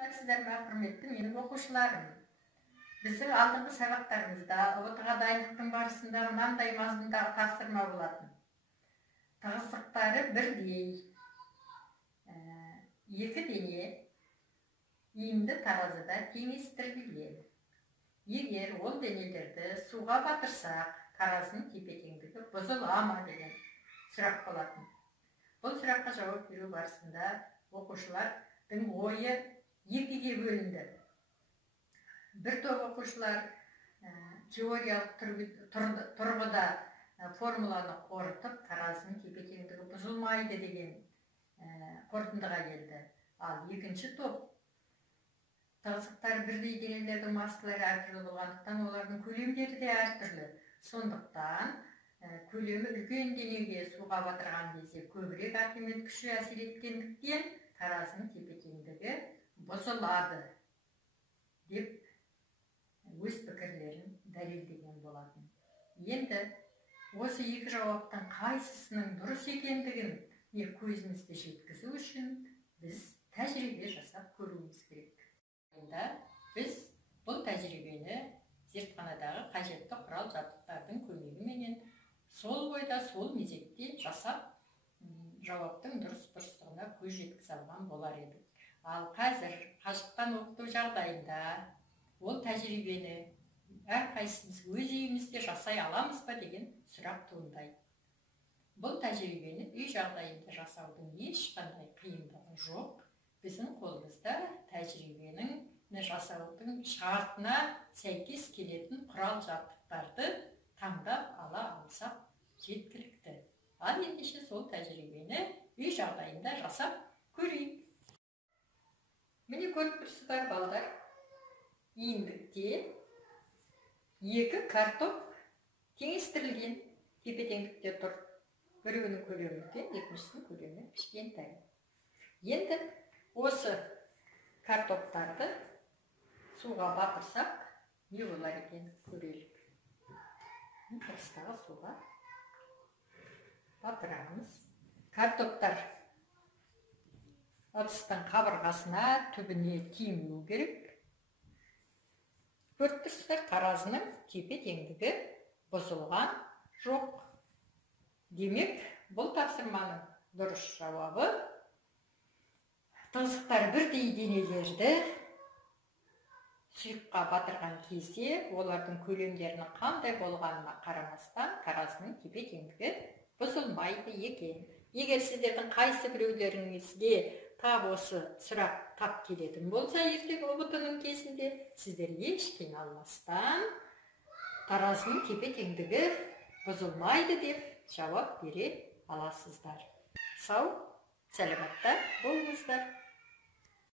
Sizlerге құрметті менің оқушыларым. Біздің алдыңғы сабақтарымызда ұбт-ға дайындықтың барысында мынандай мазмұндағы тапсырма болатын. Тығыздықтары бірдей, екі дене иінді таразыда теңестірілген. Егер ол денелерді суға батырсақ, таразының тепе-теңдігі бұзыла ма деген сұрақ болатын. Бұл сұраққа жауап беру барысында оқушылардың ойы екіге бөлінді. Bir топ оқушылар теориялық тұрғыда формуланы қорытып, таразының тепе-теңдігі бұзылмайды деген қорытындыға келді. Ал екінші топ тығыздықтары бірдей денелердің массалары әртүрлі болғандықтан олардың көлемдері де әртүрлі. Сондықтан көлемі үлкен денеге суға батырған кезде көбірек архимед күші әсер еткендіктен таразының тепе-теңдігі бұзылады деп өз пікірлерін дәлелдеген болатын. Енді осы екі жауаптың қайсысының дұрыс екендігін көзімізді жеткізу үшін біз тәжірибе жасап көруіміз керек. Біз бұл тәжірибені зертханадағы қажетті құрал жабдықтардың көмегіменен сол бойда, сол мезетте жасап, жауаптың дұрыс-бұрыстығына көз жеткізе алған болар едік. Ал қазір қашықтан оқыту жағдайында ол тәжірибені әрқайсымыз өз үйімізде жасай аламыз ба деген сұрақ туындайды. Бұл тәжірибені үй жағдайында жасаудың ешқандай қиындығы жоқ. Біздің қолымызда тәжірибенің жасаудың шартына сәйкес келетін құрал жабдықтарды таңдап ала алсақ жеткілікті. Ал ендеше сол тәжірибені үй жағдайында жасап көрейік. Міне көріп тұрсыздар балдар, иіндікте екі картоп теңестірілген тепе-теңдікте тұр. Біреуінің көлемі үлкен, екіншісінің көлемі кішкентай. Енді осы картоптарды суға батырсақ, не болар екен көрелік. Ыдыстағы суға батырамыз. Картоптар ыдыстың қабырғасына, түбіне тимеу керек. Көріп тұрсыздар, таразының тепе-теңдігі бұзылған жоқ. Демек, бұл тапсырманың дұрыс жауабы тығыздықтары бірдей денелерді сұйыққа батырған кезде олардың көлемдерінің қандай болғанына қарамастан таразының тепе-теңдігі бұзылмайды екен. Егер сіздердің қайсы біреулеріңізге тап осы сұрақ тап келетін болса, ертең ұбт-ның кезінде сіздер еш қиналмастан таразының тепе-теңдігі бұзылмайды деп жауап бере аласыздар. Сау, сәлематта болыңыздар.